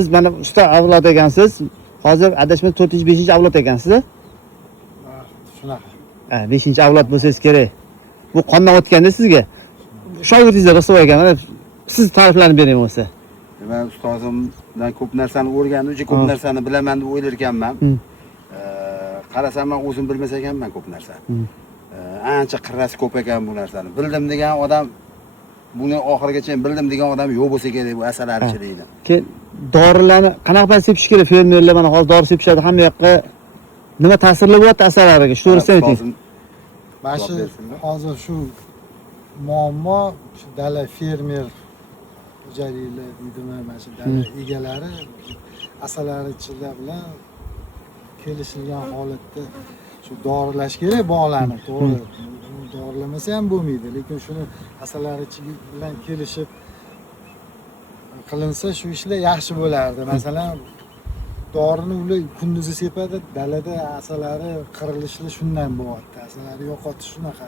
Siz mana usta avlod ekansiz. Hozir adashma 4-5 avlod ekansiz. Shunaqa. 5-avlod bo'lsangiz kerak. Bu qondan o'tganda sizga shogirdingizlar Rasul ekan. Mana siz ta'riflarni bering bo'lsa. Men ustozimdan ko'p narsani o'rgandim, juda ko'p narsani bilaman deb o'ylar ekanman. Qarasam men o'zim bilmas ekanman ko'p narsani. Ancha qirrasi ko'p ekan bu narsani. Bildim degan odam buni oxirigacha bildim degan odam yo'q bo'lsa kerak bu asalarichilikni. Keyin dorilarni qanaqa payt sepish kerak? Fermerlar mana hozir dori sepishadi hamma yoqqa. Nima ta'sirli bo'lyapti asalariga? Shu to'g'risini ayting. Mana shu hozir shu muammo shu dala fermer xo'jaliklar deydimi, mana shu dala egalari asalarichilar bilan kelishilgan holatda shu dorilash kerak bog'larni, to'g'ri. Dorilamasa ham bo'lmaydi, lekin shuni asalarichi bilan kelishib qilinsa shu ishlar yaxshi bo'lardi. Masalan, dorini ular kunduzi sepadi, dalada asalari qirilishli shundan bo'lyapti. Asalari yo'qotish shunaqa.